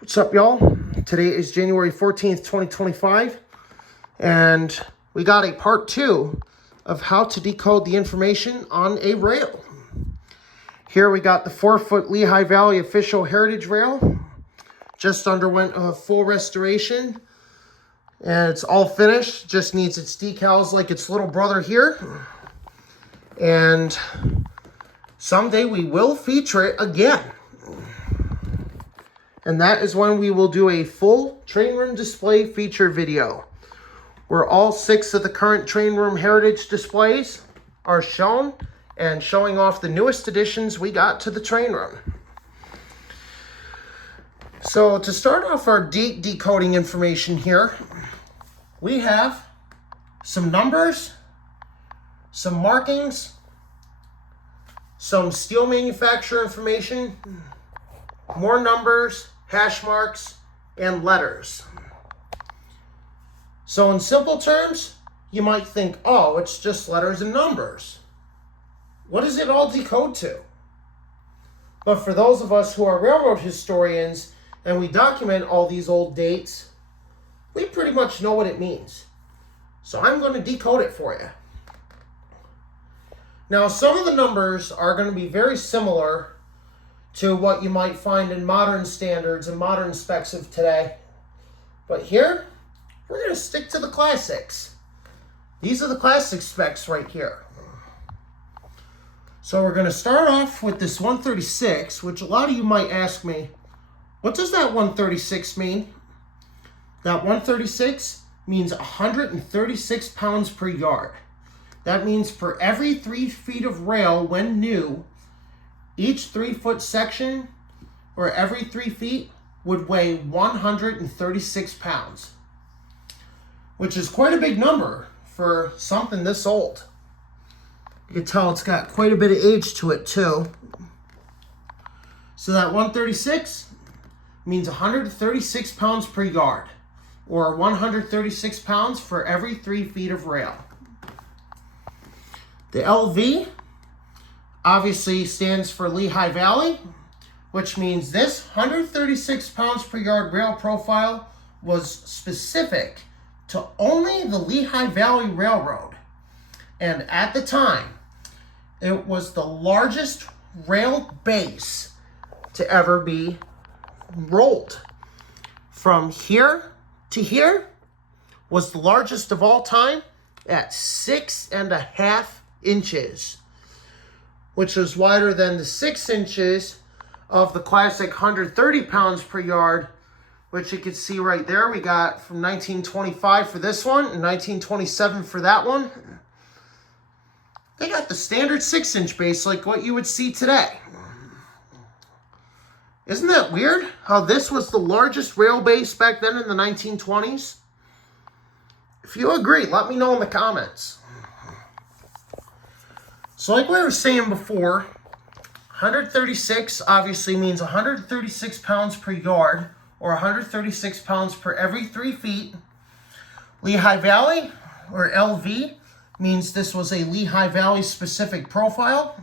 What's up, y'all? Today is January 14th, 2025, and we got a part 2 of how to decode the information on a rail. Here we got the 4-foot Lehigh Valley official heritage rail. Just underwent a full restoration, and it's all finished. Just needs its decals like its little brother here. And someday we will feature it again. And that is when we will do a full train room display feature video, where all 6 of the current train room heritage displays are shown and showing off the newest additions we got to the train room. So to start off our decoding information here, we have some numbers, some markings, some steel manufacturer information, more numbers, hash marks, and letters. So in simple terms, you might think, oh, it's just letters and numbers. What does it all decode to? But for those of us who are railroad historians and we document all these old dates, we pretty much know what it means. So I'm going to decode it for you. Now, some of the numbers are going to be very similar to what you might find in modern standards and modern specs of today. But here, we're going to stick to the classics. These are the classic specs right here. So we're going to start off with this 136, which a lot of you might ask me, what does that 136 mean? That 136 means 136 pounds per yard. That means for every 3 feet of rail when new, each 3-foot section, or every 3 feet, would weigh 136 pounds, which is quite a big number for something this old. You can tell it's got quite a bit of age to it too. So that 136 means 136 pounds per yard, or 136 pounds for every 3 feet of rail. The LV obviously stands for Lehigh Valley, which means this 136 pounds per yard rail profile was specific to only the Lehigh Valley Railroad. And at the time, it was the largest rail base to ever be rolled. From here to here was the largest of all time at 6.5 inches. Which was wider than the 6 inches of the classic 130 pounds per yard, which you can see right there. We got from 1925 for this one and 1927 for that one. They got the standard 6-inch base like what you would see today. Isn't that weird how this was the largest rail base back then in the 1920s? If you agree, let me know in the comments. So like we were saying before, 136 obviously means 136 pounds per yard, or 136 pounds per every 3 feet. Lehigh Valley, or LV, means this was a Lehigh Valley specific profile.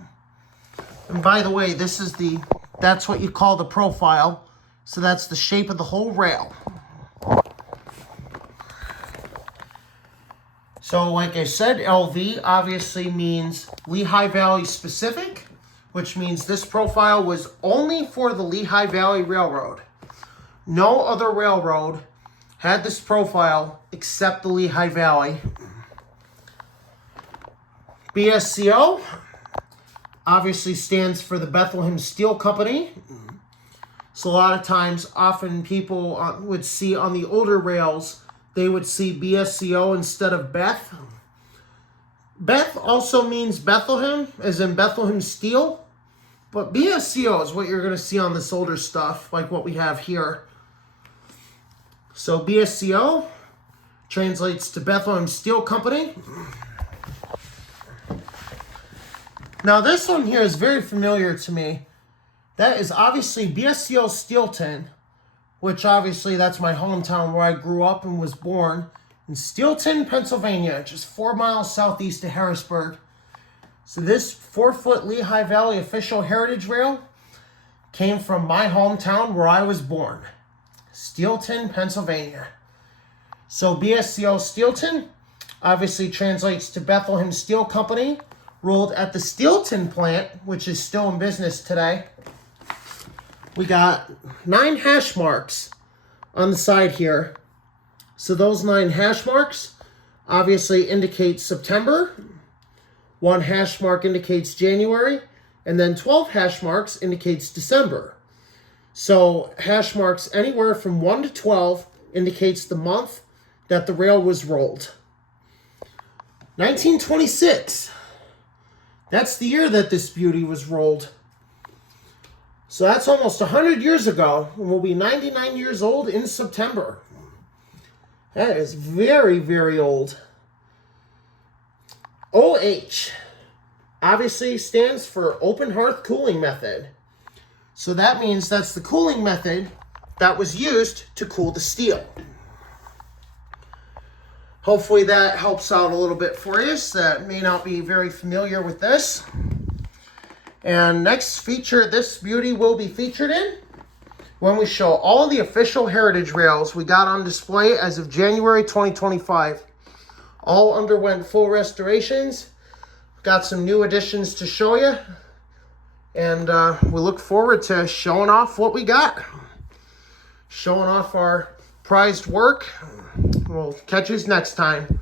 And by the way, that's what you call the profile. So that's the shape of the whole rail. So like I said, LV obviously means Lehigh Valley specific, which means this profile was only for the Lehigh Valley Railroad. No other railroad had this profile except the Lehigh Valley. BSCO obviously stands for the Bethlehem Steel Company. So a lot of times, often people would see on the older rails, they would see BSCO instead of Beth. Beth also means Bethlehem, as in Bethlehem Steel. But BSCO is what you're going to see on this older stuff, like what we have here. So BSCO translates to Bethlehem Steel Company. Now this one here is very familiar to me. That is obviously BSCO Steelton, which obviously that's my hometown where I grew up and was born, in Steelton, Pennsylvania, just 4 miles southeast of Harrisburg. So this 4-foot Lehigh Valley official heritage rail came from my hometown where I was born. Steelton, Pennsylvania. So BSCO Steelton obviously translates to Bethlehem Steel Company, rolled at the Steelton plant, which is still in business today. We got 9 hash marks on the side here. So those 9 hash marks obviously indicate September. 1 hash mark indicates January, and then 12 hash marks indicates December. So hash marks anywhere from 1 to 12 indicates the month that the rail was rolled. 1926. That's the year that this beauty was rolled. So that's almost 100 years ago, and we'll be 99 years old in September. That is very, very old. OH obviously stands for open hearth cooling method. So that means that's the cooling method that was used to cool the steel. Hopefully that helps out a little bit for you that may not be very familiar with this. And next feature this beauty will be featured in when we show all the official heritage rails we got on display as of January 2025. All underwent full restorations. Got some new additions to show you. And we look forward to showing off what we got. Showing off our prized work. We'll catch you next time.